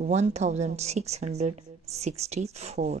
1664।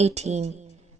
18।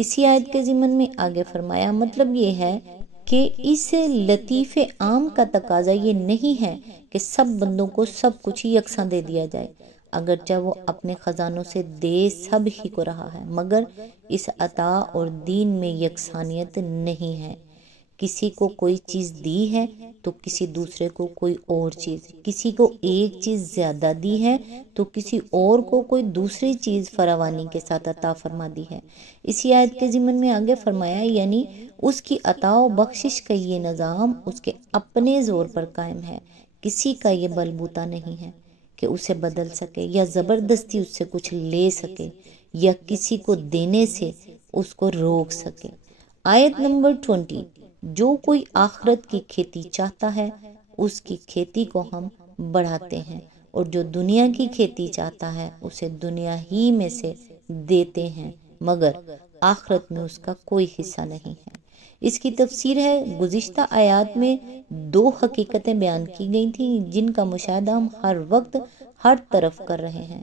اسی آیت کے ضمن میں آگے فرمایا مطلب یہ ہے کہ اس لطیف عام کا تقاضا یہ نہیں ہے کہ سب بندوں کو سب کچھ یکساں دے دیا جائے، اگرچہ وہ اپنے خزانوں سے دے سب ہی کو رہا ہے، مگر اس عطا اور دین میں یکسانیت نہیں ہے۔ کسی کو کوئی چیز دی ہے تو کسی دوسرے کو کوئی اور چیز، کسی کو ایک چیز زیادہ دی ہے تو کسی اور کو کوئی دوسری چیز فراوانی کے ساتھ عطا فرما دی ہے۔ اسی آیت کے ضمن میں آگے فرمایا یعنی اس کی عطا و بخشش کا یہ نظام اس کے اپنے زور پر قائم ہے، کسی کا یہ بلبوتا نہیں ہے کہ اسے بدل سکے یا زبردستی اس سے کچھ لے سکے یا کسی کو دینے سے اس کو روک سکے۔ آیت نمبر 20، جو کوئی آخرت کی کھیتی چاہتا ہے اس کی کھیتی کو ہم بڑھاتے ہیں، اور جو دنیا کی کھیتی چاہتا ہے اسے دنیا ہی میں سے دیتے ہیں، مگر آخرت میں اس کا کوئی حصہ نہیں ہے۔ اس کی تفسیر ہے، گزشتہ آیات میں دو حقیقتیں بیان کی گئی تھیں جن کا مشاہدہ ہم ہر وقت ہر طرف کر رہے ہیں۔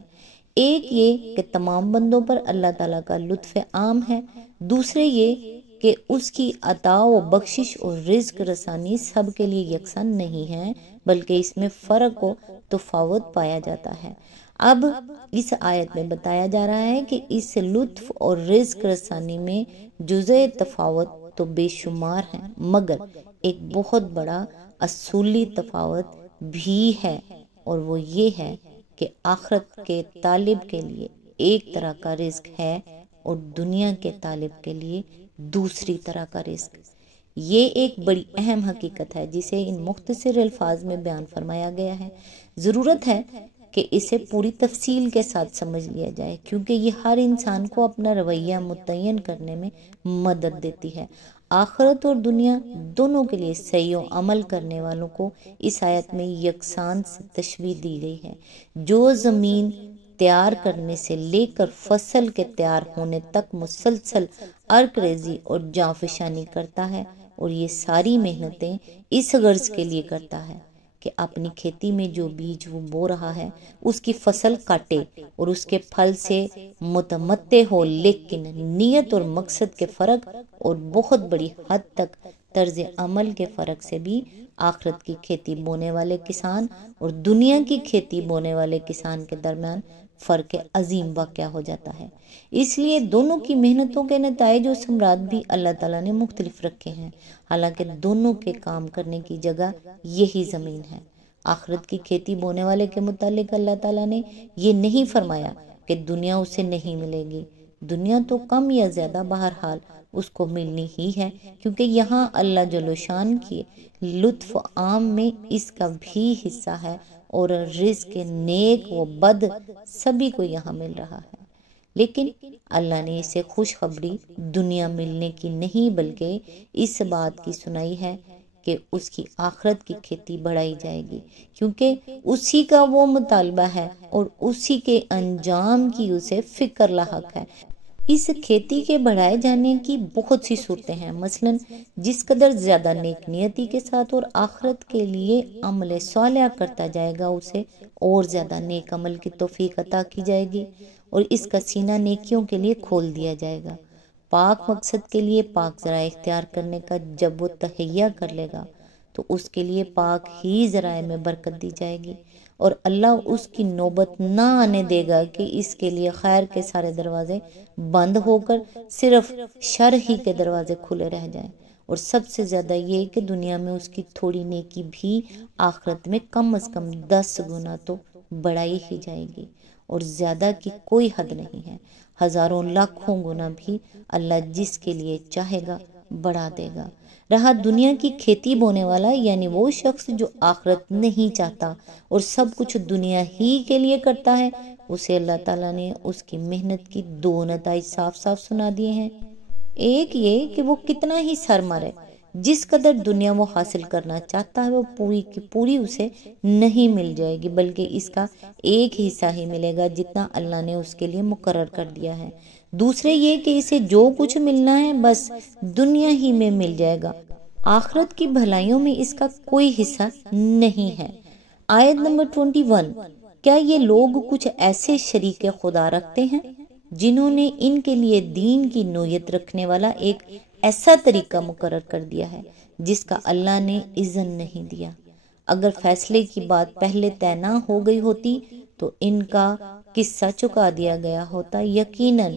ایک یہ کہ تمام بندوں پر اللہ تعالیٰ کا لطف عام ہے، دوسرے یہ کہ اس کی عطا و بخشش اور رزق رسانی سب کے لیے یکساں نہیں ہے، بلکہ اس میں فرق و تفاوت پایا جاتا ہے۔ اب اس آیت میں بتایا جا رہا ہے کہ اس لطف اور رزق رسانی میں جزء تفاوت تو بے شمار ہیں، مگر ایک بہت بڑا اصولی تفاوت بھی ہے، اور وہ یہ ہے کہ آخرت کے طالب کے لیے ایک طرح کا رزق ہے اور دنیا کے طالب کے لیے دوسری طرح کا رزق۔ یہ ایک بڑی اہم حقیقت ہے جسے ان مختصر الفاظ میں بیان فرمایا گیا ہے۔ ضرورت ہے کہ اسے پوری تفصیل کے ساتھ سمجھ لیا جائے، کیونکہ یہ ہر انسان کو اپنا رویہ متعین کرنے میں مدد دیتی ہے۔ آخرت اور دنیا دونوں کے لیے صحیح و عمل کرنے والوں کو اس آیت میں یکساں تشبیہ دی گئی ہے۔ جو زمین تیار کرنے سے لے کر فصل کے تیار ہونے تک مسلسل عرق ریزی اور جانفشانی کرتا ہے، اور یہ ساری محنتیں اس غرض کے لیے کرتا ہے کہ اپنی کھیتی میں جو بیج وہ بو رہا ہے اس کی فصل کاٹے اور اس کے پھل سے متمتع ہو، لیکن نیت اور مقصد کے فرق اور بہت بڑی حد تک طرز عمل کے فرق سے بھی آخرت کی کھیتی بونے والے کسان اور دنیا کی کھیتی بونے والے کسان کے درمیان فرق عظیم واقع ہو جاتا ہے۔ اس لیے دونوں کی محنتوں کے نتائج و ثمرات بھی اللہ تعالیٰ نے مختلف رکھے ہیں، حالانکہ دونوں کے کام کرنے کی جگہ یہی زمین ہے۔ آخرت کی کھیتی بونے والے کے متعلق اللہ تعالیٰ نے یہ نہیں فرمایا کہ دنیا اسے نہیں ملے گی، دنیا تو کم یا زیادہ بہرحال اس کو ملنی ہی ہے، کیونکہ یہاں اللہ جل شان کی لطف عام میں اس کا بھی حصہ ہے، اور رزق نیک و بد سبھی کو یہاں مل رہا ہے۔ لیکن اللہ نے اسے خوشخبری دنیا ملنے کی نہیں بلکہ اس بات کی سنائی ہے کہ اس کی آخرت کی کھیتی بڑھائی جائے گی، کیونکہ اسی کا وہ مطالبہ ہے اور اسی کے انجام کی اسے فکر لاحق ہے۔ اس کھیتی کے بڑھائے جانے کی بہت سی صورتیں ہیں، مثلا جس قدر زیادہ نیک نیتی کے ساتھ اور آخرت کے لیے عمل صالح کرتا جائے گا اسے اور زیادہ نیک عمل کی توفیق عطا کی جائے گی، اور اس کا سینہ نیکیوں کے لیے کھول دیا جائے گا۔ پاک مقصد کے لیے پاک ذرائع اختیار کرنے کا جب وہ تہیہ کر لے گا تو اس کے لیے پاک ہی ذرائع میں برکت دی جائے گی، اور اللہ اس کی نوبت نہ آنے دے گا کہ اس کے لیے خیر کے سارے دروازے بند ہو کر صرف شر ہی کے دروازے کھلے رہ جائیں، اور سب سے زیادہ یہ کہ دنیا میں اس کی تھوڑی نیکی بھی آخرت میں کم از کم 10 گنا تو بڑھائی ہی جائے گی، اور زیادہ کی کوئی حد نہیں ہے، ہزاروں لاکھوں گنا بھی اللہ جس کے لیے چاہے گا بڑھا دے گا۔ رہا دنیا کی کھیتی بونے والا، یعنی وہ شخص جو آخرت نہیں چاہتا اور سب کچھ دنیا ہی کے لیے کرتا ہے، اسے اللہ تعالیٰ نے اس کی محنت کی 2 نتائج صاف صاف سنا دیے ہیں۔ ایک یہ کہ وہ کتنا ہی سر مارے، جس قدر دنیا وہ حاصل کرنا چاہتا ہے وہ پوری کی پوری اسے نہیں مل جائے گی، بلکہ اس کا ایک حصہ ہی ملے گا جتنا اللہ نے اس کے لیے مقرر کر دیا ہے۔ دوسرے یہ کہ اسے جو کچھ ملنا ہے بس دنیا ہی میں مل جائے گا، آخرت کی بھلائیوں میں اس کا کوئی حصہ نہیں ہے۔ آیت نمبر 21، کیا یہ لوگ کچھ ایسے شریک خدا رکھتے ہیں جنہوں نے ان کے لیے دین کی نوعیت رکھنے والا ایک ایسا طریقہ مقرر کر دیا ہے جس کا اللہ نے اذن نہیں دیا۔ اگر فیصلے کی بات پہلے طے نہ ہو گئی ہوتی تو ان کا قصہ چکا دیا گیا ہوتا۔ یقیناً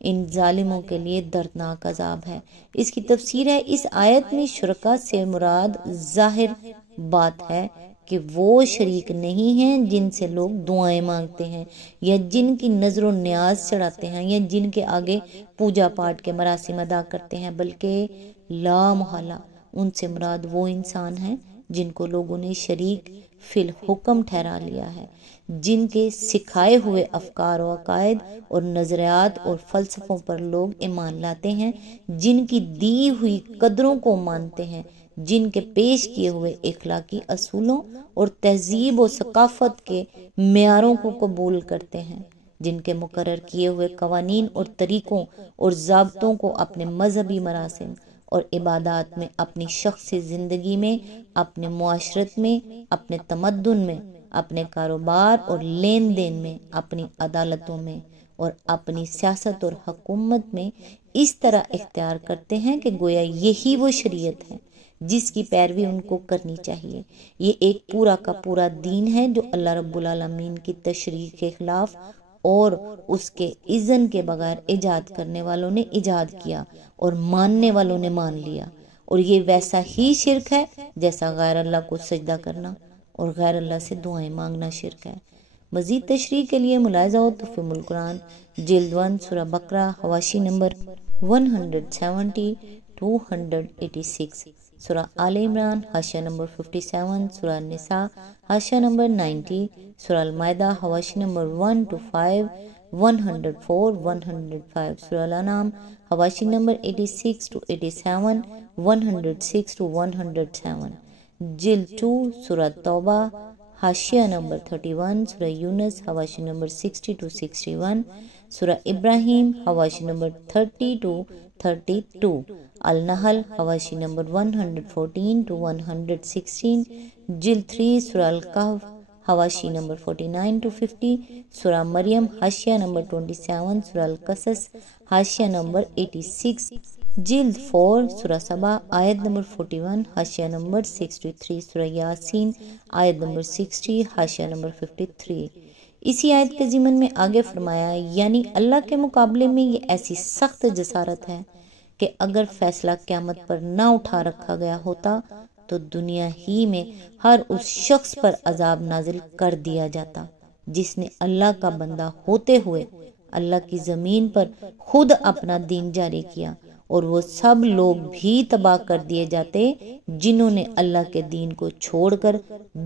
ان ظالموں کے لیے دردناک عذاب ہے۔ اس کی تفسیر ہے، اس آیت میں شرکا سے مراد ظاہر بات ہے کہ وہ شریک نہیں ہیں جن سے لوگ دعائیں مانگتے ہیں یا جن کی نظر و نیاز چڑھاتے ہیں یا جن کے آگے پوجا پاٹ کے مراسم ادا کرتے ہیں، بلکہ لا محالہ ان سے مراد وہ انسان ہیں جن کو لوگوں نے شریک فی الحکم ٹھہرا لیا ہے، جن کے سکھائے ہوئے افکار و عقائد اور نظریات اور فلسفوں پر لوگ ایمان لاتے ہیں، جن کی دی ہوئی قدروں کو مانتے ہیں، جن کے پیش کیے ہوئے اخلاقی اصولوں اور تہذیب و ثقافت کے معیاروں کو قبول کرتے ہیں، جن کے مقرر کیے ہوئے قوانین اور طریقوں اور ضابطوں کو اپنے مذہبی مراسم اور عبادات میں، اپنی شخصی زندگی میں، اپنے معاشرت میں، اپنے تمدن میں، اپنے کاروبار اور لین دین میں، اپنی عدالتوں میں اور اپنی سیاست اور حکومت میں اس طرح اختیار کرتے ہیں کہ گویا یہی وہ شریعت ہے جس کی پیروی ان کو کرنی چاہیے۔ یہ ایک پورا کا پورا دین ہے جو اللہ رب العالمین کی تشریع کے خلاف اور اس کے اذن کے بغیر ایجاد کرنے والوں نے ایجاد کیا اور ماننے والوں نے مان لیا، اور یہ ویسا ہی شرک ہے جیسا غیر اللہ کو سجدہ کرنا اور غیر اللہ سے دعائیں مانگنا شرک ہے۔ مزید تشریح کے لیے ملاحظہ ہو تو فہم القرآن جلد 1 سورہ بقرہ حواشی نمبر 170 286، سورہ آل عمران حاشیہ نمبر 57، سورہ النساء حاشیہ نمبر 90، سورہ المائدہ حواشی نمبر 1 to 5، 104 105، سورہ الانعام حواشی نمبر 86 to 87، 106 to 107، جلد 2 سورہ توبہ حاشیہ نمبر 31، سورہ یونس حواشی نمبر 60 to 61، سورہ ابراہیم حواشی نمبر 30 to 32، النحل حواشی نمبر 114 to 116، جلد 3 سورہ الکہف حواشی نمبر 49 to 50، سورہ مریم حاشیہ نمبر 27، سورہ القصص حاشیہ نمبر 86، جلد 4 سورہ سبا آیت نمبر 41 حاشیہ نمبر 63، سورہ یاسین آیت نمبر 60 حاشیہ نمبر 53۔ اسی آیت کے ضمن میں آگے فرمایا، یعنی اللہ کے مقابلے میں یہ ایسی سخت جسارت ہے کہ اگر فیصلہ قیامت پر نہ اٹھا رکھا گیا ہوتا تو دنیا ہی میں ہر اس شخص پر عذاب نازل کر دیا جاتا جس نے اللہ کا بندہ ہوتے ہوئے اللہ کی زمین پر خود اپنا دین جاری کیا، اور وہ سب لوگ بھی تباہ کر دیے جاتے جنہوں نے اللہ کے دین کو چھوڑ کر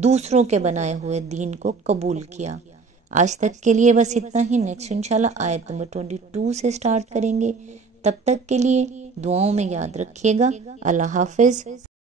دوسروں کے بنائے ہوئے دین کو قبول کیا۔ آج تک کے لیے بس اتنا ہی، نیکسٹ انشاءاللہ آیت نمبر 22 سے سٹارٹ کریں گے۔ تب تک کے لیے دعاؤں میں یاد رکھیے گا۔ اللہ حافظ۔